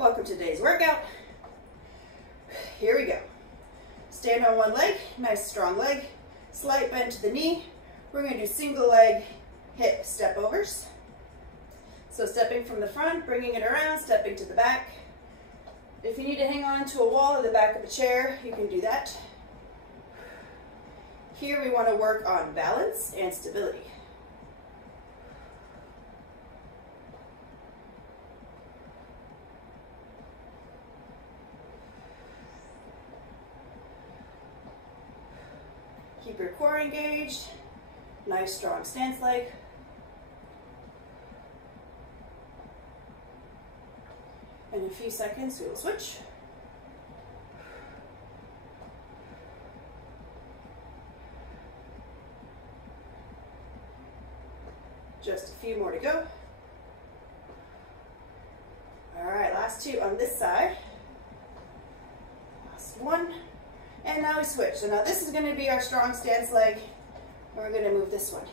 Welcome to today's workout. Here we go. Stand on one leg, nice strong leg, slight bend to the knee. We're going to do single leg hip step overs. So stepping from the front, bringing it around, stepping to the back. If you need to hang on to a wall or the back of a chair, you can do that. Here we want to work on balance and stability. Keep your core engaged. Nice strong stance leg. In a few seconds, we will switch. Just a few more to go. All right, last two on this side. Last one. And now we switch. So now this is going to be our strong stance leg. And we're going to move this one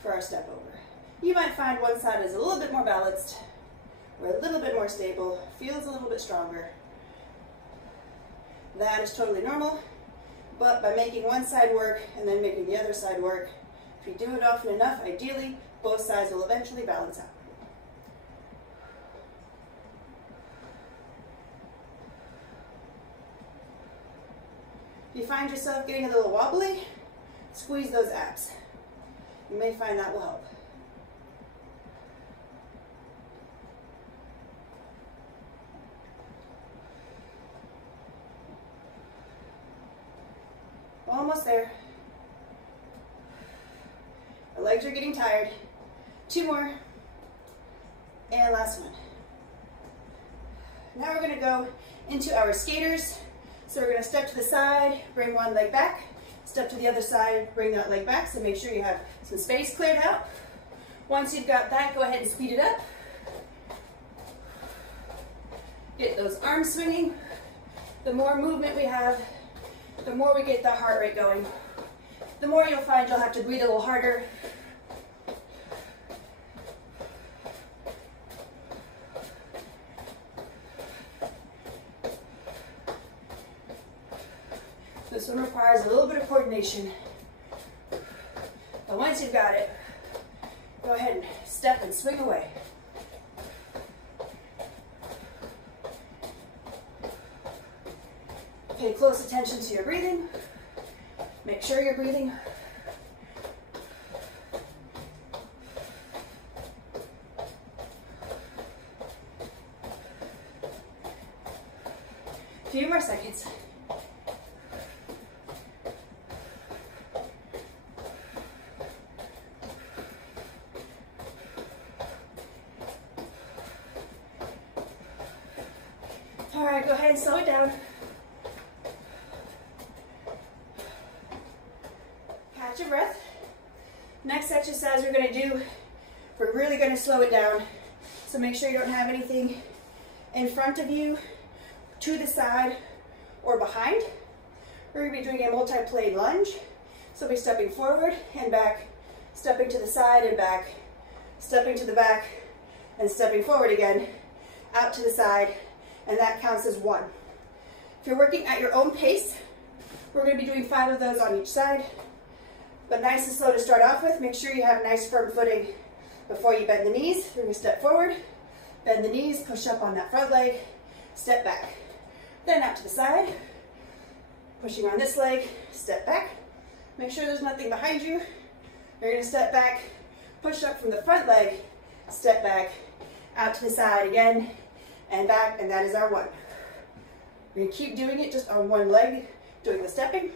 for our step over. You might find one side is a little bit more balanced, or a little bit more stable, feels a little bit stronger. That is totally normal, but by making one side work and then making the other side work, if you do it often enough, ideally, both sides will eventually balance out. If you find yourself getting a little wobbly, squeeze those abs. You may find that will help. Almost there. The legs are getting tired. Two more. And last one. Now we're going to go into our skaters. So we're going to step to the side, bring one leg back. Step to the other side, bring that leg back. So make sure you have some space cleared out. Once you've got that, go ahead and speed it up. Get those arms swinging. The more movement we have, the more we get the heart rate going, the more you'll find you'll have to breathe a little harder. This one requires a little bit of coordination. But once you've got it, go ahead and step and swing away. Pay close attention to your breathing. Make sure you're breathing. A few more seconds. All right, go ahead and slow it down. Catch your breath. Next exercise we're going to do, we're really going to slow it down. So make sure you don't have anything in front of you, to the side, or behind. We're going to be doing a multi-plane lunge. So we'll be stepping forward and back, stepping to the side and back, stepping to the back, and stepping forward again, out to the side, and that counts as one. If you're working at your own pace, we're going to be doing 5 of those on each side. But nice and slow to start off with. Make sure you have nice firm footing before you bend the knees. We're going to step forward, bend the knees, push up on that front leg, step back. Then out to the side, pushing on this leg, step back. Make sure there's nothing behind you. You're going to step back, push up from the front leg, step back, out to the side again, and back, and that is our one. We're going to keep doing it just on one leg, doing the stepping.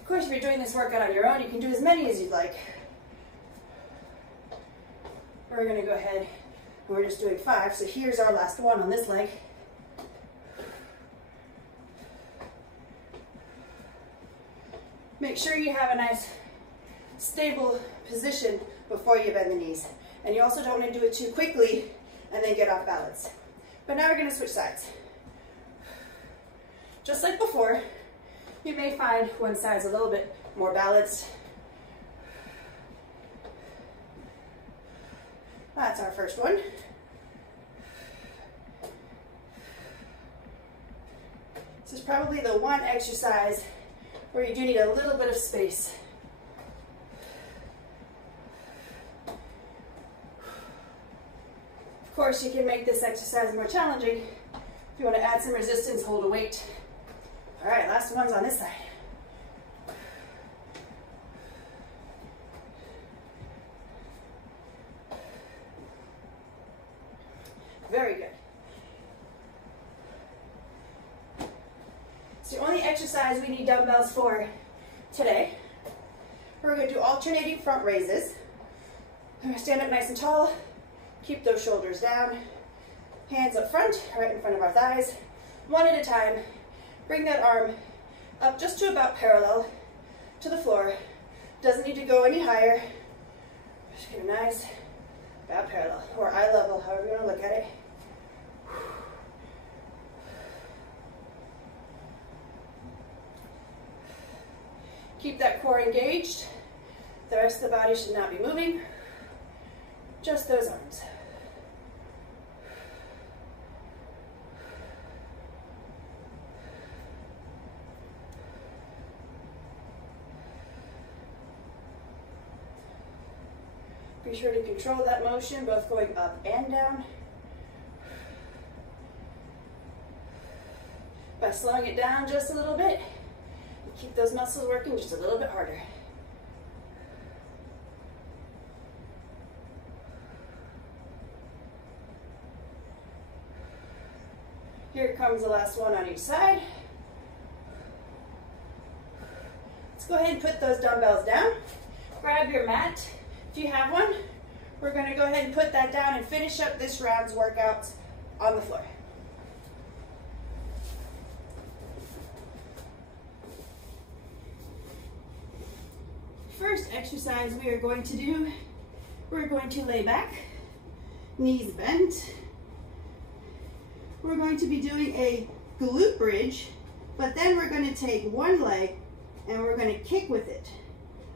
Of course, if you're doing this workout on your own, you can do as many as you'd like. We're going to go ahead and we're just doing 5. So here's our last one on this leg. Make sure you have a nice stable position before you bend the knees. And you also don't want to do it too quickly and then get off balance. But now we're going to switch sides. Just like before, you may find one side's a little bit more balanced. That's our first one. This is probably the one exercise where you do need a little bit of space. Of course, you can make this exercise more challenging. If you want to add some resistance, hold a weight. All right, last one's on this side. Very good. It's the only exercise we need dumbbells for today. We're going to do alternating front raises. We're going to stand up nice and tall. Keep those shoulders down. Hands up front, right in front of our thighs. One at a time. Bring that arm up just to about parallel to the floor. Doesn't need to go any higher. Just get a nice, about parallel, or eye level, however you want to look at it. Keep that core engaged. The rest of the body should not be moving. Just those arms. Be sure to control that motion, both going up and down. By slowing it down just a little bit, you keep those muscles working just a little bit harder. Here comes the last one on each side. Let's go ahead and put those dumbbells down. Grab your mat. If you have one, we're going to go ahead and put that down and finish up this round's workout on the floor. First exercise we are going to do, we're going to lay back, knees bent. We're going to be doing a glute bridge, but then we're going to take one leg and we're going to kick with it.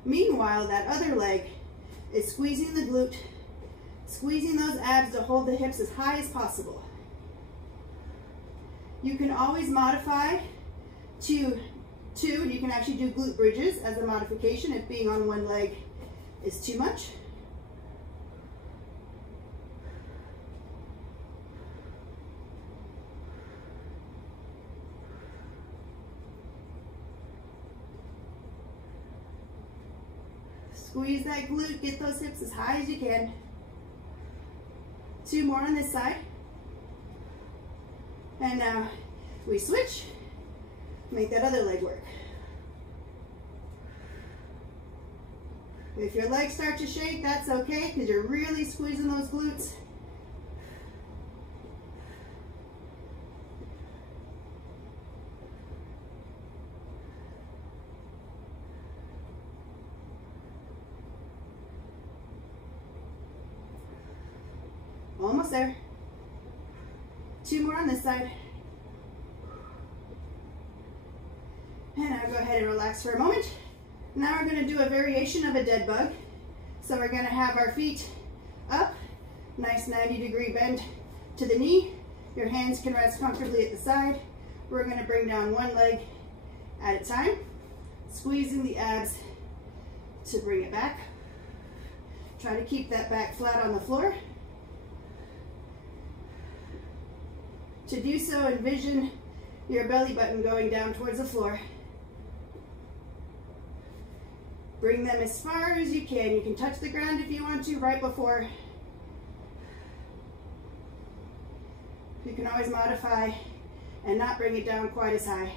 Meanwhile, that other leg is squeezing the glute, squeezing those abs to hold the hips as high as possible. You can always modify to two. You can actually do glute bridges as a modification if being on one leg is too much. Squeeze that glute, get those hips as high as you can. Two more on this side. And now we switch, make that other leg work. If your legs start to shake, that's okay, because you're really squeezing those glutes. Almost there. Two more on this side. And now go ahead and relax for a moment. Now we're going to do a variation of a dead bug. So we're going to have our feet up, nice 90-degree bend to the knee. Your hands can rest comfortably at the side. We're going to bring down one leg at a time, squeezing the abs to bring it back. Try to keep that back flat on the floor. To do so, envision your belly button going down towards the floor. Bring them as far as you can. You can touch the ground if you want to right before. You can always modify and not bring it down quite as high.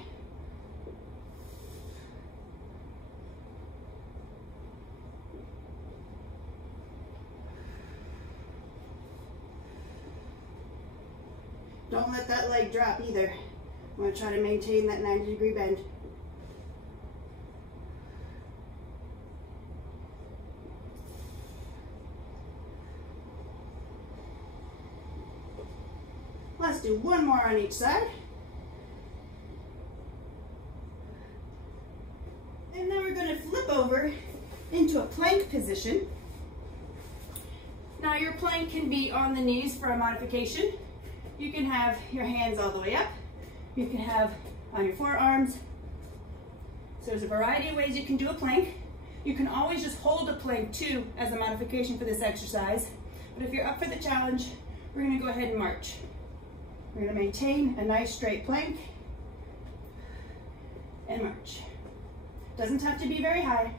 Don't let that leg drop either. I'm going to try to maintain that 90-degree bend. Let's do one more on each side. And then we're going to flip over into a plank position. Now your plank can be on the knees for a modification. You can have your hands all the way up. You can have on your forearms. So there's a variety of ways you can do a plank. You can always just hold a plank too as a modification for this exercise. But if you're up for the challenge, we're going to go ahead and march. We're going to maintain a nice straight plank and march. Doesn't have to be very high.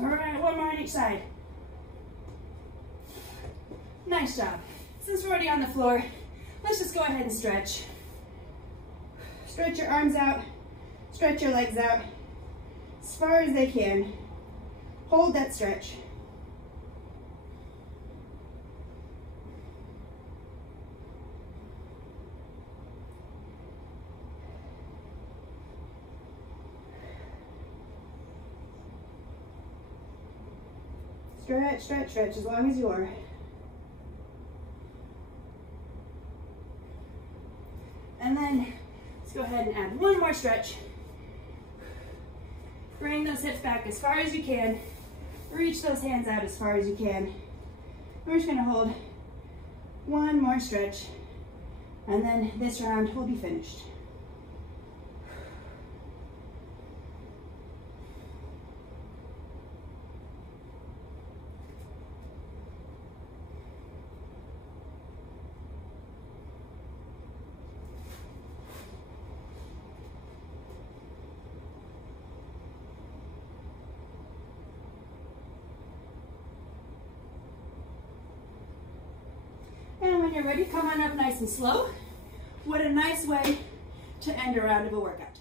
All right, one more on each side. Nice job. Since we're already on the floor, let's just go ahead and stretch. Stretch your arms out, stretch your legs out as far as they can. Hold that stretch. Stretch, stretch, stretch as long as you are. And then let's go ahead and add one more stretch. Bring those hips back as far as you can. Reach those hands out as far as you can. We're just going to hold one more stretch, and then this round will be finished. And when you're ready, come on up nice and slow. What a nice way to end a round of a workout.